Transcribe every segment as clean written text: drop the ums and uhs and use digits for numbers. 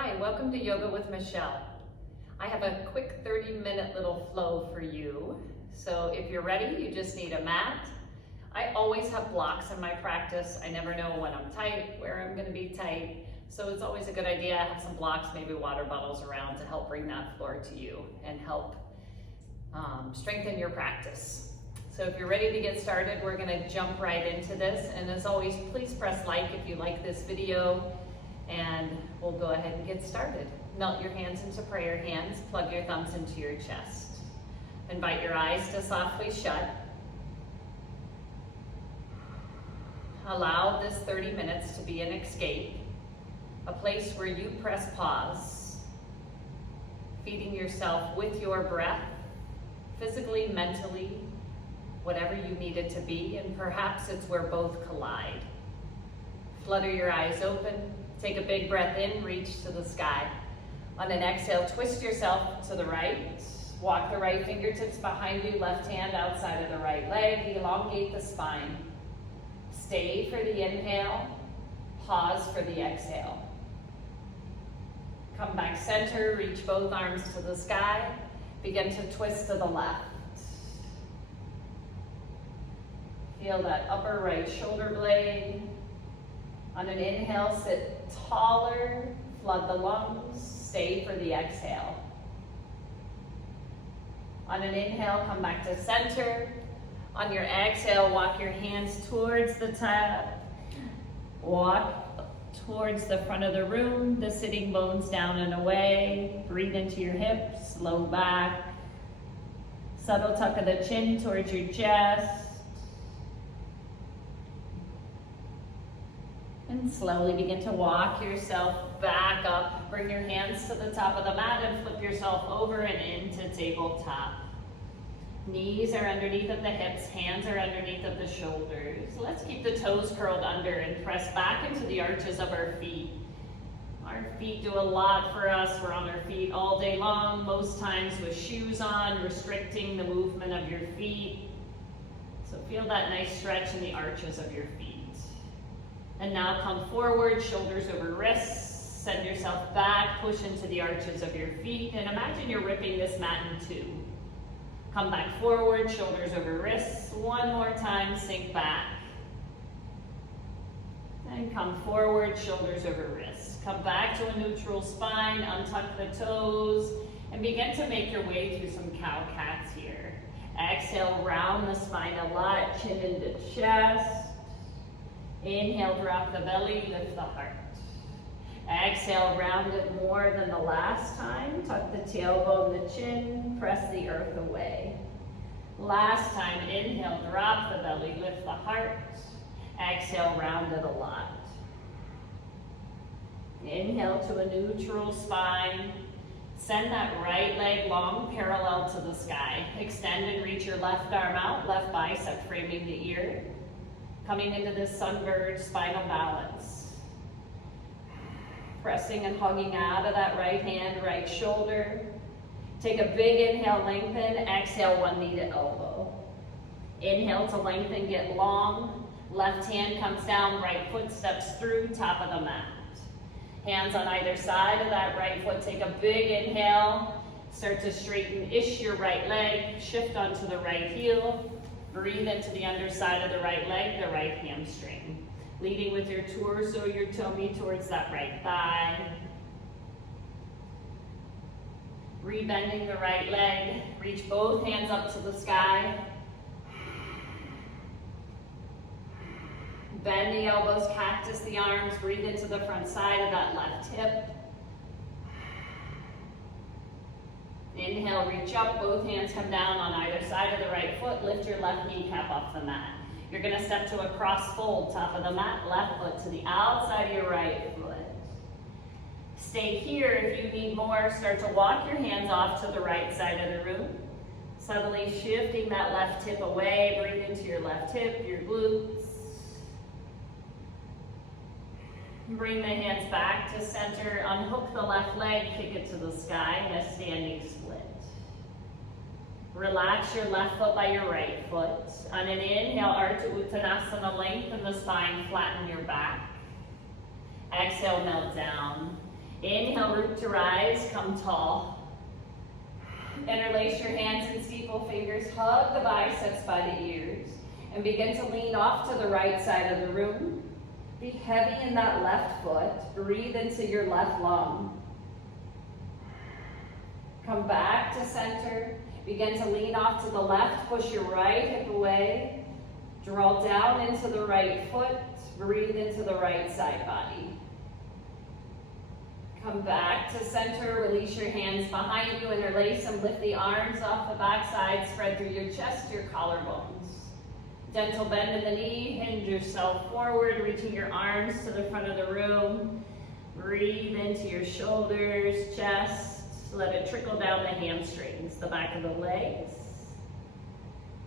Hi, welcome to Yoga with Michelle. I have a quick 30-minute little flow for you. So if you're ready, you just need a mat. I always have blocks in my practice. I never know when I'm tight, where I'm gonna be tight. So it's always a good idea to have some blocks, maybe water bottles around to help bring that floor to you and help strengthen your practice. So if you're ready to get started, we're gonna jump right into this. And as always, please press like if you like this video, and we'll go ahead and get started. Melt your hands into prayer hands, plug your thumbs into your chest. Invite your eyes to softly shut. Allow this 30 minutes to be an escape, a place where you press pause, feeding yourself with your breath, physically, mentally, whatever you need it to be, and perhaps it's where both collide. Flutter your eyes open, take a big breath in, reach to the sky. On an exhale, twist yourself to the right, walk the right fingertips behind you, left hand outside of the right leg, elongate the spine. Stay for the inhale, pause for the exhale. Come back center, reach both arms to the sky, begin to twist to the left. Feel that upper right shoulder blade. On an inhale, sit taller, flood the lungs, stay for the exhale. On an inhale, come back to center. On your exhale, walk your hands towards the top. Walk towards the front of the room, the sitting bones down and away. Breathe into your hips, low back. Subtle tuck of the chin towards your chest. And slowly begin to walk yourself back up. Bring your hands to the top of the mat and flip yourself over and into tabletop. Knees are underneath of the hips, hands are underneath of the shoulders. Let's keep the toes curled under and press back into the arches of our feet. Our feet do a lot for us. We're on our feet all day long, most times with shoes on, restricting the movement of your feet. So feel that nice stretch in the arches of your feet. And now come forward, shoulders over wrists, send yourself back, push into the arches of your feet, and imagine you're ripping this mat in two. Come back forward, shoulders over wrists, one more time, sink back. And come forward, shoulders over wrists. Come back to a neutral spine, untuck the toes, and begin to make your way through some cow-cats here. Exhale, round the spine a lot, chin into chest. Inhale, drop the belly, lift the heart. Exhale, round it more than the last time. Tuck the tailbone, the chin, press the earth away. Last time, inhale, drop the belly, lift the heart. Exhale, round it a lot. Inhale to a neutral spine. Send that right leg long, parallel to the sky. Extend and reach your left arm out, left bicep framing the ear. Coming into this sunbird spinal balance. Pressing and hugging out of that right hand, right shoulder. Take a big inhale, lengthen. Exhale, one knee to elbow. Inhale to lengthen, get long. Left hand comes down, right foot steps through, top of the mat. Hands on either side of that right foot. Take a big inhale. Start to straighten-ish your right leg. Shift onto the right heel. Breathe into the underside of the right leg, the right hamstring. Leading with your torso, your tummy towards that right thigh. Rebending the right leg. Reach both hands up to the sky. Bend the elbows, cactus the arms. Breathe into the front side of that left hip. Inhale, reach up, both hands come down on either side of the right foot, lift your left kneecap off the mat. You're gonna step to a cross fold, top of the mat, left foot to the outside of your right foot. Stay here. If you need more, start to walk your hands off to the right side of the room. Subtly shifting that left hip away, breathe into your left hip, your glutes. Bring the hands back to center, unhook the left leg, kick it to the sky in a standing split. Relax your left foot by your right foot. On an inhale, Ardha Uttanasana, lengthen the spine, flatten your back. Exhale, melt down. Inhale, root to rise, come tall. Interlace your hands and steeple fingers, hug the biceps by the ears, and begin to lean off to the right side of the room. Be heavy in that left foot. Breathe into your left lung. Come back to center. Begin to lean off to the left. Push your right hip away. Draw down into the right foot. Breathe into the right side body. Come back to center. Release your hands behind you. Interlace them. Lift the arms off the backside. Spread through your chest, your collarbones. Gentle bend in the knee, hinge yourself forward, reaching your arms to the front of the room. Breathe into your shoulders, chest. Let it trickle down the hamstrings, the back of the legs.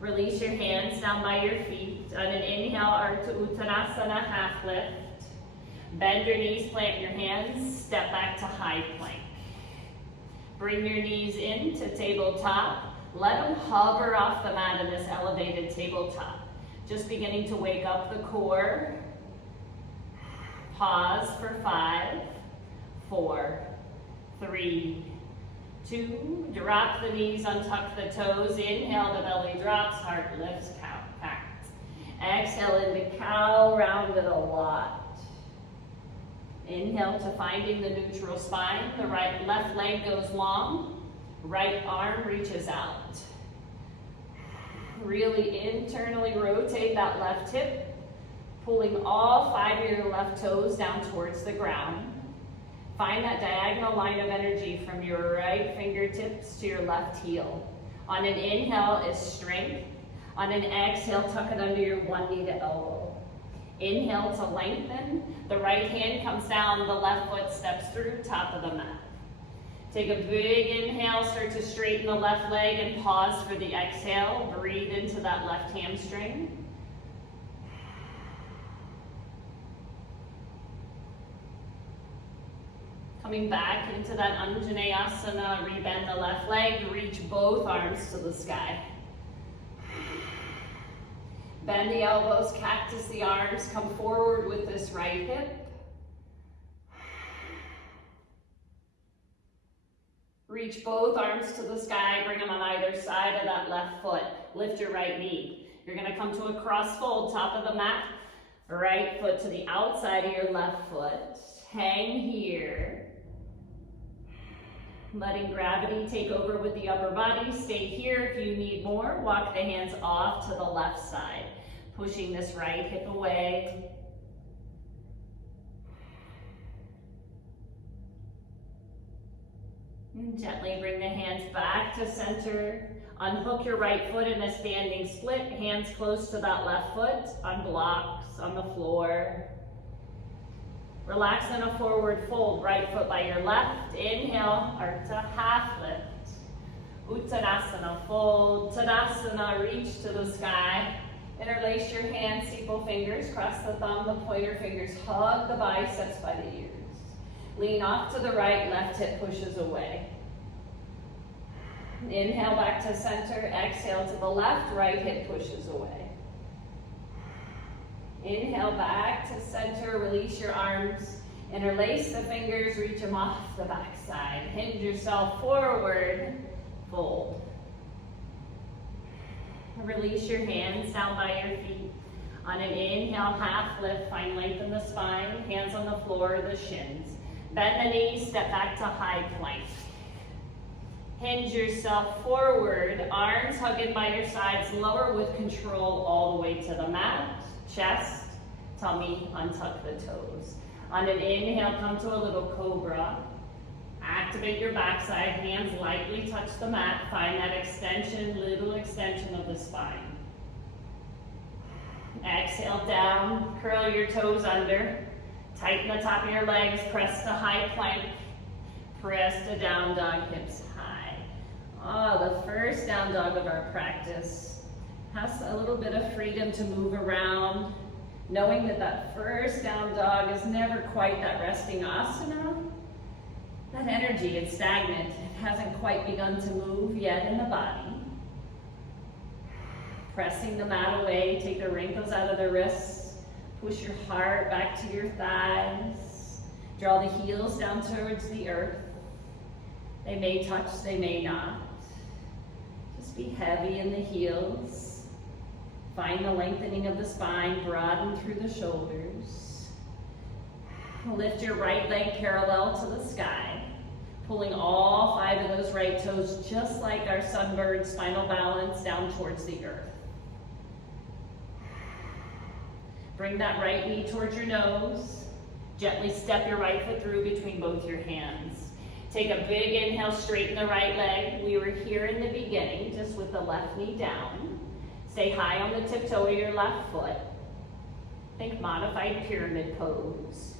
Release your hands down by your feet. On an inhale, Ardha Uttanasana, half lift. Bend your knees, plant your hands, step back to high plank. Bring your knees into tabletop. Let them hover off the mat in this elevated tabletop. Just beginning to wake up the core. Pause for 5, 4, 3, 2. Drop the knees, untuck the toes. Inhale, the belly drops, heart lifts, cow, packed. Exhale into cow, round it a lot. Inhale to finding the neutral spine. The left leg goes long. Right arm reaches out. Really internally rotate that left hip, pulling all 5 of your left toes down towards the ground. Find that diagonal line of energy from your right fingertips to your left heel. On an inhale is strength. On an exhale, tuck it under your one knee to elbow. Inhale to lengthen. The right hand comes down, the left foot steps through, top of the mat. Take a big inhale, start to straighten the left leg and pause for the exhale. Breathe into that left hamstring. Coming back into that Anjaneyasana, rebend the left leg, reach both arms to the sky. Bend the elbows, cactus the arms, come forward with this right hip. Reach both arms to the sky, bring them on either side of that left foot. Lift your right knee. You're gonna come to a cross fold, top of the mat. Right foot to the outside of your left foot. Hang here. Letting gravity take over with the upper body. Stay here if you need more. Walk the hands off to the left side. Pushing this right hip away. And gently bring the hands back to center. Unhook your right foot in a standing split. Hands close to that left foot on blocks, on the floor. Relax in a forward fold. Right foot by your left. Inhale, Ardha half lift. Uttanasana fold. Tadasana, reach to the sky. Interlace your hands, steeple fingers. Cross the thumb, the pointer fingers. Hug the biceps by the ears. Lean off to the right, left hip pushes away. Inhale back to center, exhale to the left, right hip pushes away. Inhale back to center, release your arms, interlace the fingers, reach them off the back side. Hinge yourself forward, fold. Release your hands down by your feet. On an inhale, half lift, find length in the spine, hands on the floor, the shins. Bend the knees, step back to high plank. Hinge yourself forward, arms hugging by your sides, lower with control all the way to the mat. Chest, tummy, untuck the toes. On an inhale, come to a little cobra. Activate your backside, hands lightly touch the mat. Find that extension, little extension of the spine. Exhale down, curl your toes under. Tighten the top of your legs, press to high plank. Press to down dog, hips high. Oh, the first down dog of our practice has a little bit of freedom to move around, knowing that that first down dog is never quite that resting asana. That energy is stagnant. It hasn't quite begun to move yet in the body. Pressing the mat away, take the wrinkles out of the wrists. Push your heart back to your thighs. Draw the heels down towards the earth. They may touch, they may not. Just be heavy in the heels. Find the lengthening of the spine, broaden through the shoulders. Lift your right leg parallel to the sky, pulling all 5 of those right toes, just like our sunbird spinal balance, down towards the earth. Bring that right knee towards your nose. Gently step your right foot through between both your hands. Take a big inhale, straighten the right leg. We were here in the beginning, just with the left knee down. Stay high on the tiptoe of your left foot. Think modified pyramid pose.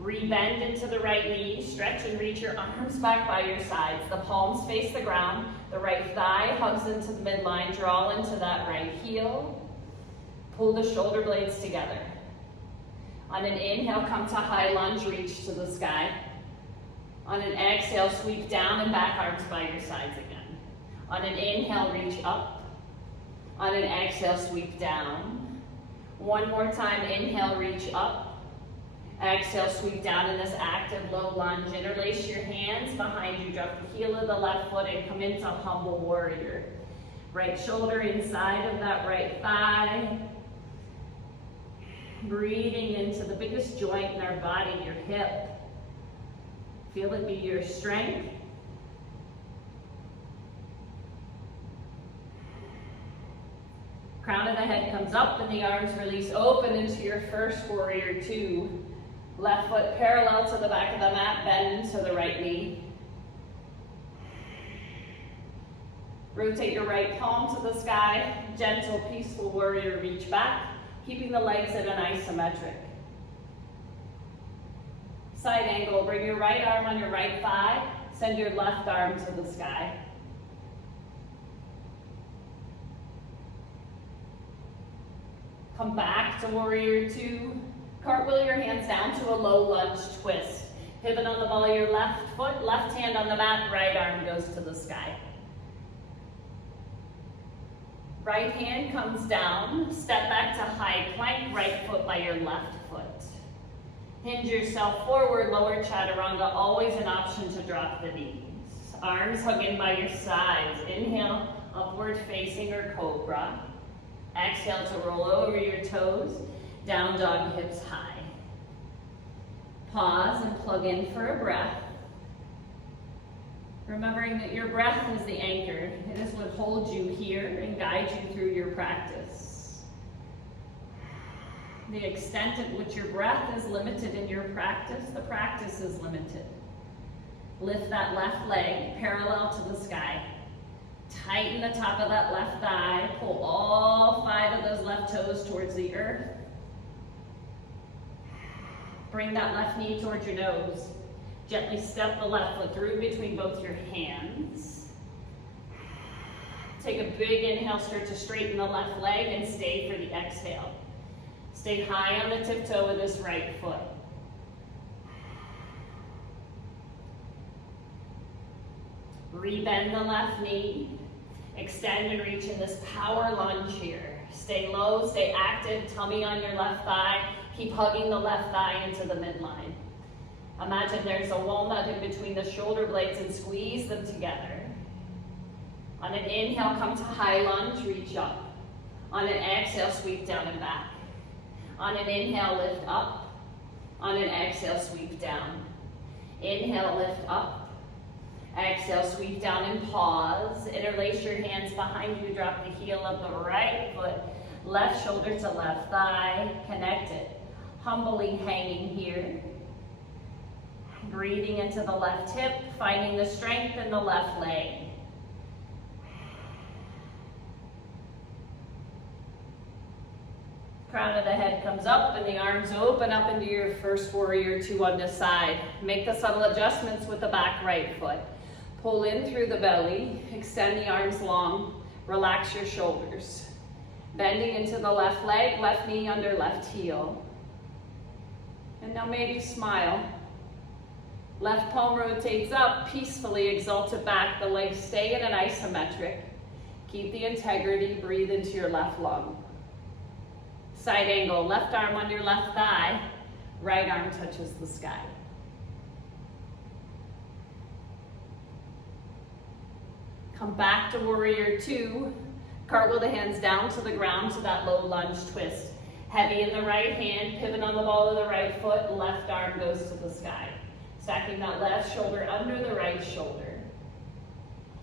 Rebend into the right knee, stretch and reach your arms back by your sides. The palms face the ground, the right thigh hugs into the midline, draw into that right heel. Pull the shoulder blades together. On an inhale, come to high lunge, reach to the sky. On an exhale, sweep down and back, arms by your sides again. On an inhale, reach up. On an exhale, sweep down. One more time, inhale, reach up. Exhale, sweep down in this active low lunge. Interlace your hands behind you, drop the heel of the left foot and come into humble warrior. Right shoulder inside of that right thigh. Breathing into the biggest joint in our body, your hip. Feel it be your strength. Crown of the head comes up and the arms release open into your first warrior 2. Left foot parallel to the back of the mat, bend to the right knee. Rotate your right palm to the sky. Gentle, peaceful warrior, reach back, keeping the legs at an isometric. Side angle, bring your right arm on your right thigh, send your left arm to the sky. Come back to warrior 2. Cartwheel your hands down to a low lunge twist. Pivot on the ball of your left foot, left hand on the mat, right arm goes to the sky. Right hand comes down, step back to high plank, right foot by your left foot. Hinge yourself forward, lower chaturanga, always an option to drop the knees. Arms hug in by your sides. Inhale, upward facing or cobra. Exhale to roll over your toes, down dog, hips high. Pause and plug in for a breath. Remembering that your breath is the anchor. It is what holds you here and guides you through your practice. The extent at which your breath is limited in your practice, the practice is limited. Lift that left leg parallel to the sky. Tighten the top of that left thigh. Pull all 5 of those left toes towards the earth. Bring that left knee towards your nose. Gently step the left foot through between both your hands. Take a big inhale, start to straighten the left leg and stay for the exhale. Stay high on the tiptoe with this right foot. Rebend the left knee. Extend and reach in this power lunge here. Stay low, stay active, tummy on your left thigh. Keep hugging the left thigh into the midline. Imagine there's a walnut in between the shoulder blades and squeeze them together. On an inhale, come to high lunge, reach up. On an exhale, sweep down and back. On an inhale, lift up. On an exhale, sweep down. Inhale, lift up. Exhale, sweep down and pause. Interlace your hands behind you, drop the heel of the right foot, left shoulder to left thigh, connect it. Humbly hanging here. Breathing into the left hip, finding the strength in the left leg. Crown of the head comes up and the arms open up into your first warrior 2 on this side. Make the subtle adjustments with the back right foot. Pull in through the belly, extend the arms long, relax your shoulders. Bending into the left leg, left knee under left heel. And now maybe smile. Left palm rotates up, peacefully exalt it back. The legs stay in an isometric. Keep the integrity, breathe into your left lung. Side angle, left arm on your left thigh, right arm touches the sky. Come back to warrior two. Cartwheel the hands down to the ground to that low lunge twist. Heavy in the right hand, pivot on the ball of the right foot, left arm goes to the sky. Stacking that left shoulder under the right shoulder.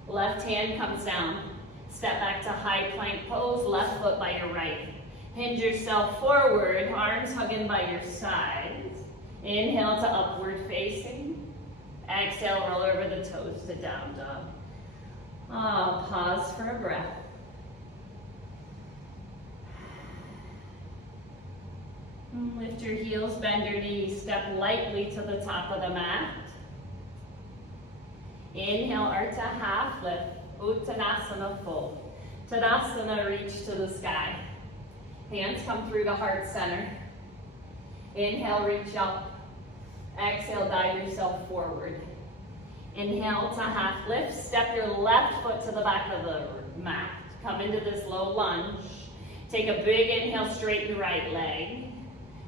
Left hand comes down. Step back to high plank pose, left foot by your right. Hinge yourself forward, arms hugging by your sides. Inhale to upward facing. Exhale, roll over the toes to down dog. Pause for a breath. Lift your heels, bend your knees, step lightly to the top of the mat. Inhale, Ardha half lift, Uttanasana fold. Tadasana, reach to the sky. Hands come through to heart center. Inhale, reach up. Exhale, dive yourself forward. Inhale to half lift, step your left foot to the back of the mat. Come into this low lunge. Take a big inhale, straighten right leg.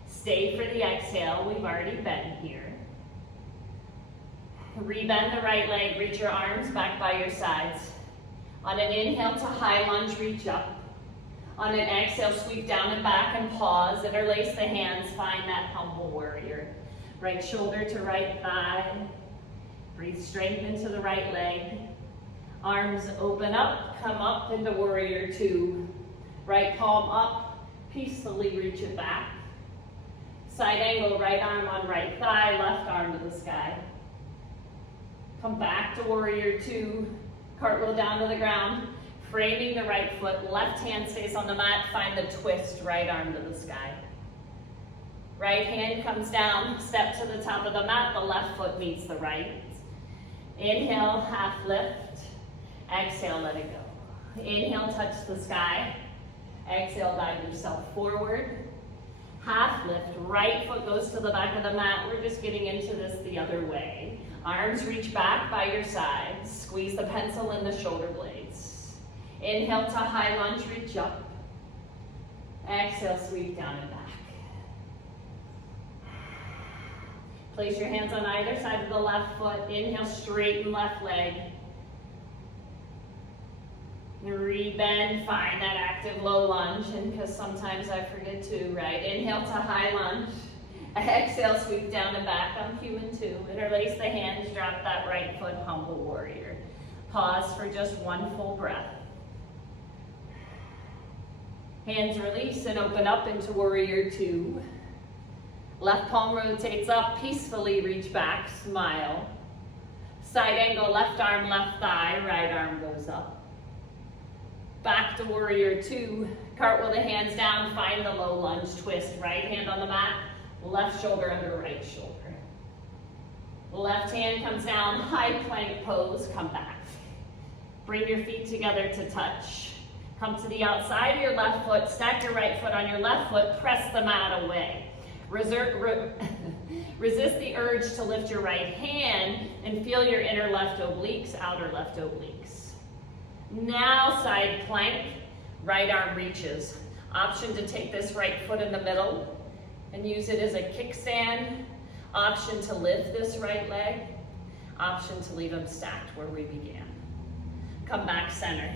Stay for the exhale, we've already been here. Rebend the right leg, reach your arms back by your sides. On an inhale to high lunge, reach up. On an exhale, sweep down and back and pause. Interlace the hands, find that humble warrior. Right shoulder to right thigh. Breathe strength into the right leg. Arms open up, come up into warrior two. Right palm up, peacefully reach it back. Side angle, right arm on right thigh, left arm to the sky. Come back to warrior two, cartwheel down to the ground, framing the right foot, left hand stays on the mat, find the twist, right arm to the sky. Right hand comes down, step to the top of the mat, the left foot meets the right. Inhale, half lift, exhale, let it go. Inhale, touch the sky. Exhale, dive yourself forward. Half lift, right foot goes to the back of the mat. We're just getting into this the other way. Arms reach back by your sides. Squeeze the pencil in the shoulder blades. Inhale to high lunge, reach up. Exhale, sweep down and back. Place your hands on either side of the left foot. Inhale, straighten left leg. Rebend, find that active low lunge, and because sometimes I forget to, right? Inhale to high lunge. Exhale, sweep down and back on human two. Interlace the hands, drop that right foot, humble warrior. Pause for just one full breath. Hands release and open up into warrior two. Left palm rotates up, peacefully reach back, smile. Side angle, left arm, left thigh, right arm goes up. Back to warrior two, cartwheel the hands down, find the low lunge twist. Right hand on the mat, left shoulder under right shoulder. Left hand comes down, high plank pose, come back. Bring your feet together to touch. Come to the outside of your left foot, stack your right foot on your left foot, press the mat away. Resist the urge to lift your right hand and feel your inner left obliques, outer left obliques. Now side plank, right arm reaches. Option to take this right foot in the middle and use it as a kickstand. Option to lift this right leg. Option to leave them stacked where we began. Come back center.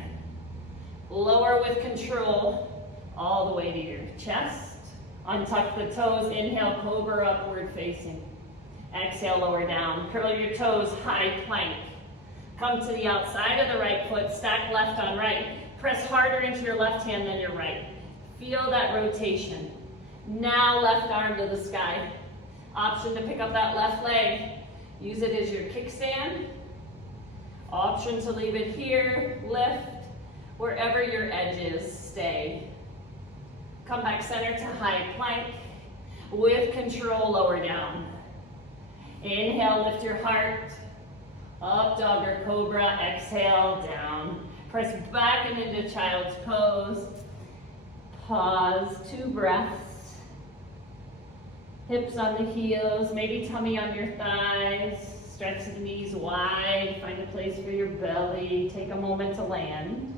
Lower with control all the way to your chest. Untuck the toes, inhale, cobra upward facing. Exhale, lower down. Curl your toes, high plank. Come to the outside of the right foot, stack left on right. Press harder into your left hand than your right. Feel that rotation. Now left arm to the sky. Option to pick up that left leg. Use it as your kickstand. Option to leave it here, lift. Wherever your edge is, stay. Come back center to high plank. With control, lower down. Inhale, lift your heart. Up dog or cobra, exhale, down. Press back and into child's pose. Pause, 2 breaths. Hips on the heels, maybe tummy on your thighs. Stretch the knees wide, find a place for your belly. Take a moment to land.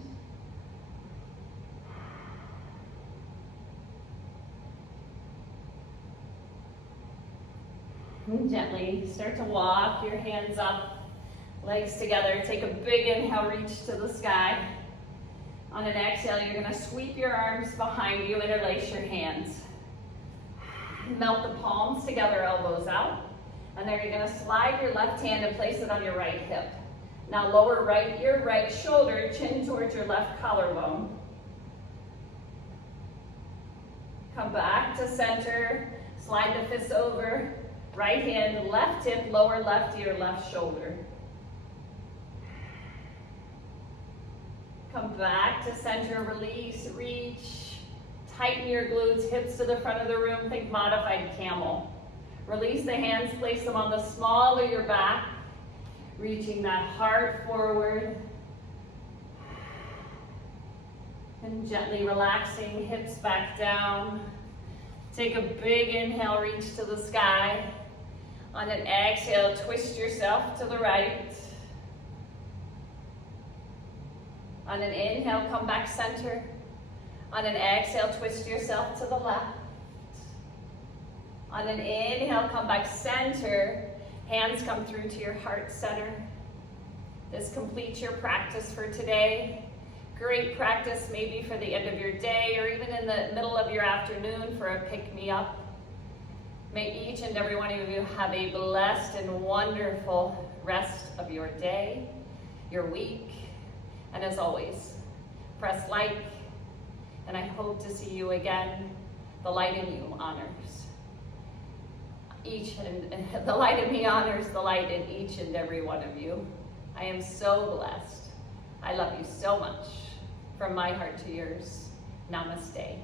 And gently start to walk your hands up. Legs together. Take a big inhale, reach to the sky. On an exhale, you're gonna sweep your arms behind you, interlace your hands. Melt the palms together, elbows out. And then you're gonna slide your left hand and place it on your right hip. Now lower your right shoulder, chin towards your left collarbone. Come back to center, slide the fists over. Right hand, left hip, lower left ear, left shoulder. Come back to center, release, reach. Tighten your glutes, hips to the front of the room. Think modified camel. Release the hands, place them on the small of your back. Reaching that heart forward. And gently relaxing, hips back down. Take a big inhale, reach to the sky. On an exhale, twist yourself to the right. On an inhale, come back center. On an exhale, twist yourself to the left. On an inhale, come back center. Hands come through to your heart center. This completes your practice for today. Great practice maybe for the end of your day or even in the middle of your afternoon for a pick-me-up. May each and every one of you have a blessed and wonderful rest of your day, your week, and as always, press like, and I hope to see you again. The light in you honors. The light in me honors the light in each and every one of you. I am so blessed. I love you so much. From my heart to yours, namaste.